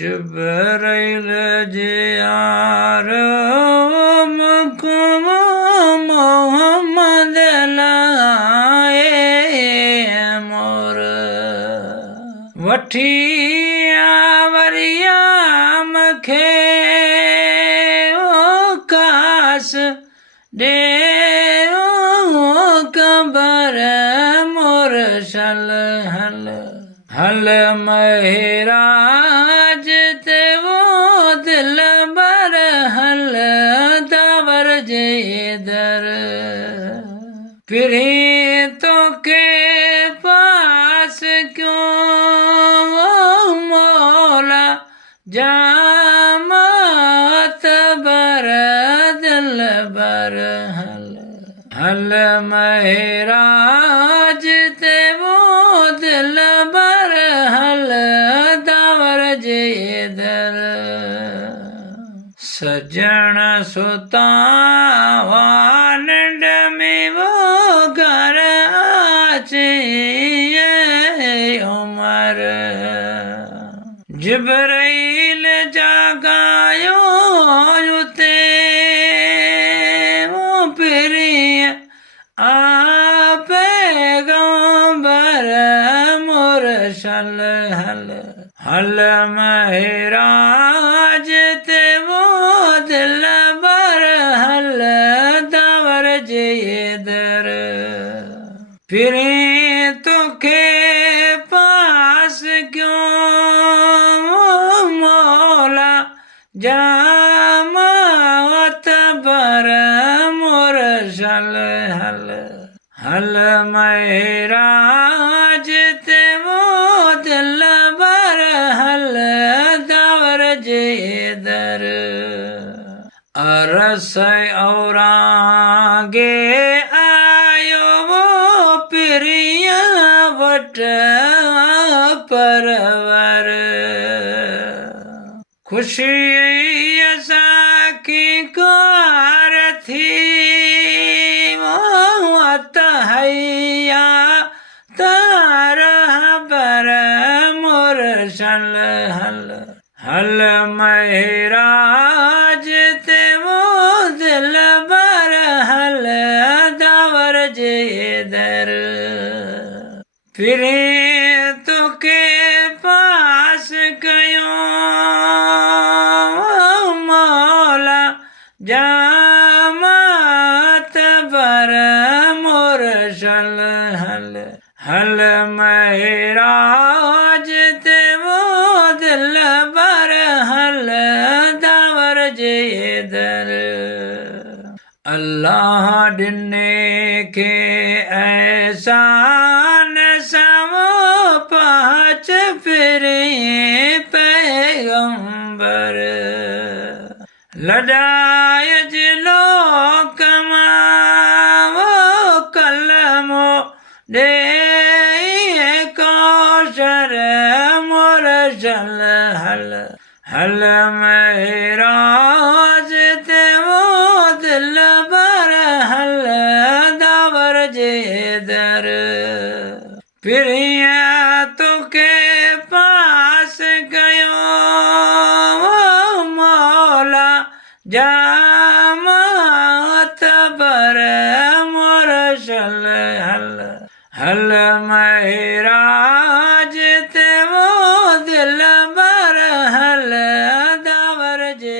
Cibril ciğer Muhammed laye mor Vatiya variya mkhe okas de kabar mor shal hal mehraj te wo dil bar hal davar je dar प्रीतों के पास क्यों मौला जामत बर दिल बर हल महराज ते वो दिल बर हल दावर जे दर सजन सुतावान में वो घर आचे उमर जिब्राइल जागायो युते वो प्रिय आप पैगंबर मुरसल हल महराज ते वो दिल बर हल दावर जे दर फिरे तो के पास क्यों मौला जामत बर मुरसल हल महराज ते वो दिल बर हल दावर जे दर अरस औरागे आयो वो प्रिय वट परवर खुशी साखी कार थी वो तहैया तार बर मुरसल हल महराज ते वो दिल बर हल दावर जे दर फिरे तो के पास गयो मौला जामत बर मुरसल हल महराज ते वो दिल बर हल दावर जे दर अल्लाह डिने के एहसान समो पाँच फिरे पैगंबर लड़ाय जिलो कमाओ कलमो दे कौशर मुरसल हल महराज ते वो दिल बर हल दावर जे दर प्रिय तो के पास गयो मौला जामत बर मुरसल हल महराज ते वो दिल बर हल दावर जे